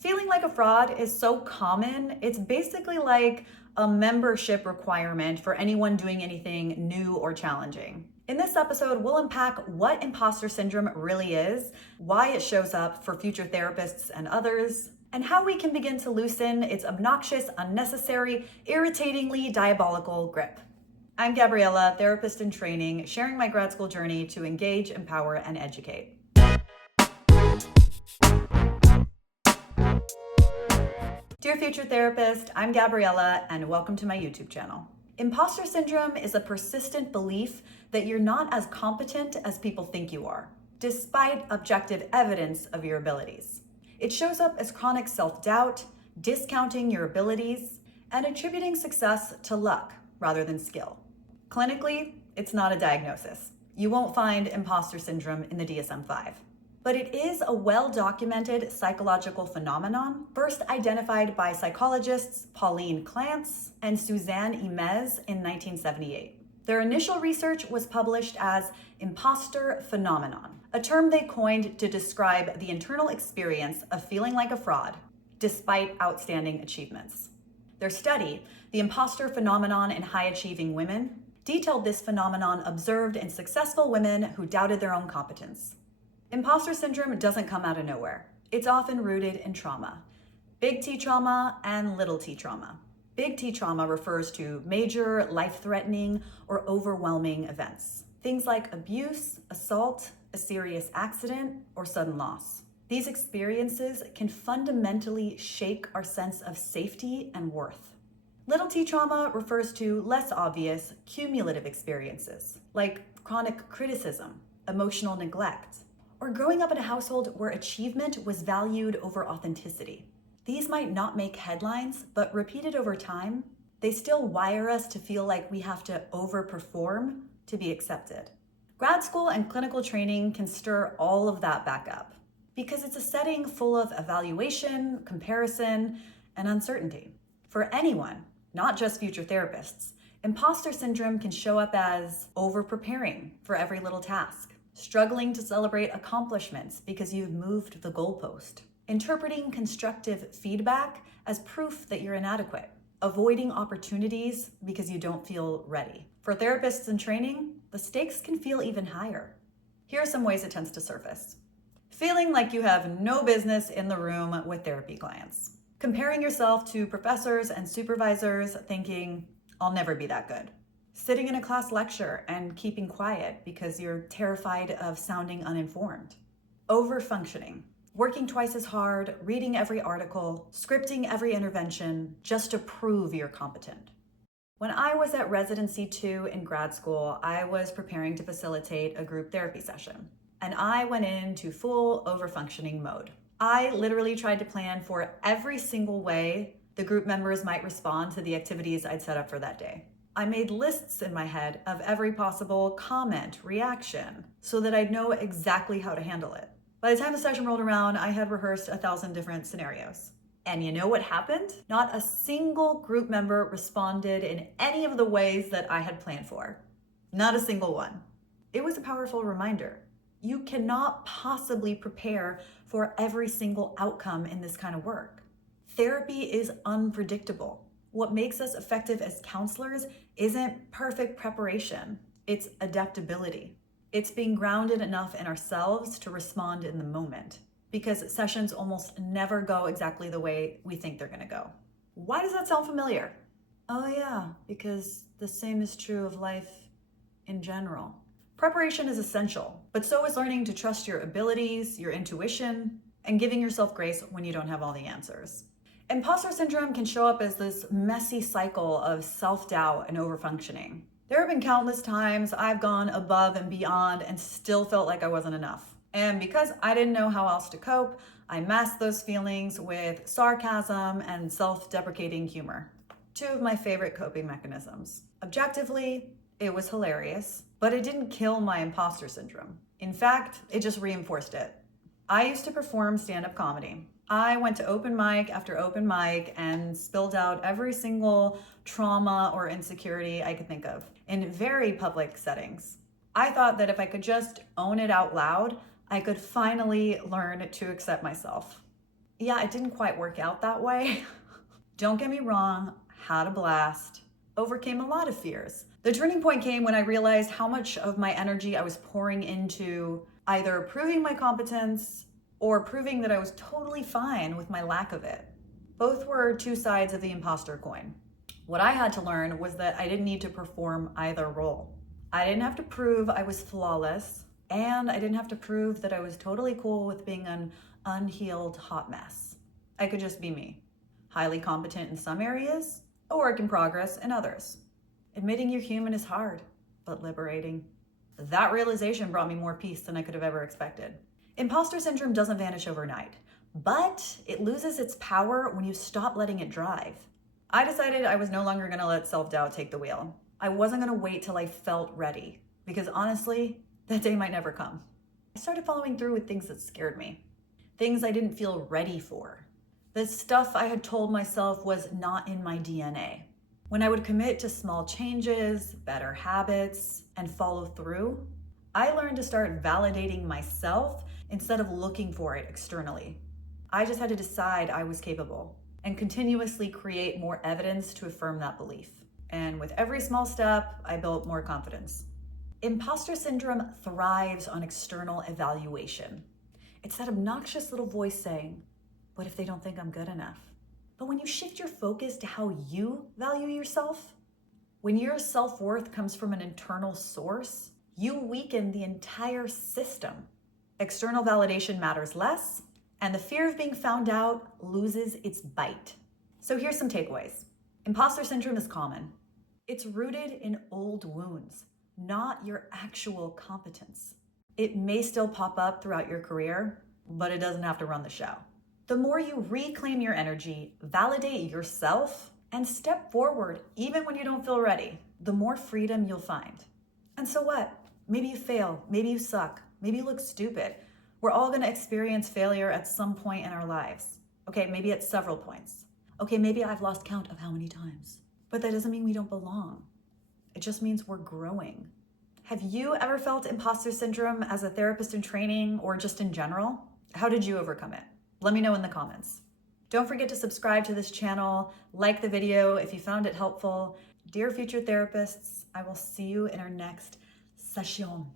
Feeling like a fraud is so common, it's basically like a membership requirement for anyone doing anything new or challenging. In this episode, we'll unpack what imposter syndrome really is, why it shows up for future therapists and others, and how we can begin to loosen its obnoxious, unnecessary, irritatingly diabolical grip. I'm Gabriella, therapist in training, sharing my grad school journey to engage, empower, and educate. Dear future therapist, I'm Gabriella, and welcome to my YouTube channel. Imposter syndrome is a persistent belief that you're not as competent as people think you are, despite objective evidence of your abilities. It shows up as chronic self-doubt, discounting your abilities, and attributing success to luck rather than skill. Clinically, it's not a diagnosis. You won't find imposter syndrome in the DSM-5. But it is a well-documented psychological phenomenon, first identified by psychologists Pauline Clance and Suzanne Imes in 1978. Their initial research was published as imposter phenomenon, a term they coined to describe the internal experience of feeling like a fraud, despite outstanding achievements. Their study, The Imposter Phenomenon in High-Achieving Women, detailed this phenomenon observed in successful women who doubted their own competence. Imposter syndrome doesn't come out of nowhere. It's often rooted in trauma. Big T trauma and little t trauma. Big T trauma refers to major, life-threatening, or overwhelming events. Things like abuse, assault, a serious accident, or sudden loss. These experiences can fundamentally shake our sense of safety and worth. Little t trauma refers to less obvious, cumulative experiences, like chronic criticism, emotional neglect, or growing up in a household where achievement was valued over authenticity. These might not make headlines, but repeated over time, they still wire us to feel like we have to overperform to be accepted. Grad school and clinical training can stir all of that back up because it's a setting full of evaluation, comparison, and uncertainty. For anyone, not just future therapists, imposter syndrome can show up as over-preparing for every little task, struggling to celebrate accomplishments because you've moved the goalpost, interpreting constructive feedback as proof that you're inadequate, avoiding opportunities because you don't feel ready. For therapists in training, the stakes can feel even higher. Here are some ways it tends to surface. Feeling like you have no business in the room with therapy clients. Comparing yourself to professors and supervisors, thinking, I'll never be that good. Sitting in a class lecture and keeping quiet because you're terrified of sounding uninformed. Overfunctioning, working twice as hard, reading every article, scripting every intervention just to prove you're competent. When I was at residency 2 in grad school, I was preparing to facilitate a group therapy session, and I went into full overfunctioning mode. I literally tried to plan for every single way the group members might respond to the activities I'd set up for that day. I made lists in my head of every possible comment, reaction, so that I'd know exactly how to handle it. By the time the session rolled around, I had rehearsed 1,000 different scenarios. And you know what happened? Not a single group member responded in any of the ways that I had planned for. Not a single one. It was a powerful reminder. You cannot possibly prepare for every single outcome in this kind of work. Therapy is unpredictable. What makes us effective as counselors isn't perfect preparation, it's adaptability. It's being grounded enough in ourselves to respond in the moment, because sessions almost never go exactly the way we think they're gonna go. Why does that sound familiar? Oh yeah, because the same is true of life in general. Preparation is essential, but so is learning to trust your abilities, your intuition, and giving yourself grace when you don't have all the answers. Imposter syndrome can show up as this messy cycle of self-doubt and overfunctioning. There have been countless times I've gone above and beyond and still felt like I wasn't enough. And because I didn't know how else to cope, I masked those feelings with sarcasm and self-deprecating humor. Two of my favorite coping mechanisms. Objectively, it was hilarious, but it didn't kill my imposter syndrome. In fact, it just reinforced it. I used to perform stand-up comedy. I went to open mic after open mic and spilled out every single trauma or insecurity I could think of in very public settings. I thought that if I could just own it out loud, I could finally learn to accept myself. Yeah, it didn't quite work out that way. Don't get me wrong, had a blast, overcame a lot of fears. The turning point came when I realized how much of my energy I was pouring into either proving my competence or proving that I was totally fine with my lack of it. Both were two sides of the imposter coin. What I had to learn was that I didn't need to perform either role. I didn't have to prove I was flawless, and I didn't have to prove that I was totally cool with being an unhealed hot mess. I could just be me, highly competent in some areas, a work in progress in others. Admitting you're human is hard, but liberating. That realization brought me more peace than I could have ever expected. Imposter syndrome doesn't vanish overnight, but it loses its power when you stop letting it drive. I decided I was no longer going to let self-doubt take the wheel. I wasn't going to wait till I felt ready, because honestly, that day might never come. I started following through with things that scared me, things I didn't feel ready for. The stuff I had told myself was not in my DNA. When I would commit to small changes, better habits, and follow through, I learned to start validating myself instead of looking for it externally. I just had to decide I was capable and continuously create more evidence to affirm that belief. And with every small step, I built more confidence. Imposter syndrome thrives on external evaluation. It's that obnoxious little voice saying, "What if they don't think I'm good enough?" But when you shift your focus to how you value yourself, when your self-worth comes from an internal source, you weaken the entire system. External validation matters less, and the fear of being found out loses its bite. So here's some takeaways. Imposter syndrome is common. It's rooted in old wounds, not your actual competence. It may still pop up throughout your career, but it doesn't have to run the show. The more you reclaim your energy, validate yourself, and step forward even when you don't feel ready, the more freedom you'll find. And so what? Maybe you fail, maybe you suck, maybe you look stupid. We're all going to experience failure at some point in our lives. Okay, maybe at several points. Okay, maybe I've lost count of how many times. But that doesn't mean we don't belong. It just means we're growing. Have you ever felt imposter syndrome as a therapist in training or just in general? How did you overcome it? Let me know in the comments. Don't forget to subscribe to this channel, like the video if you found it helpful. Dear future therapists, I will see you in our next session.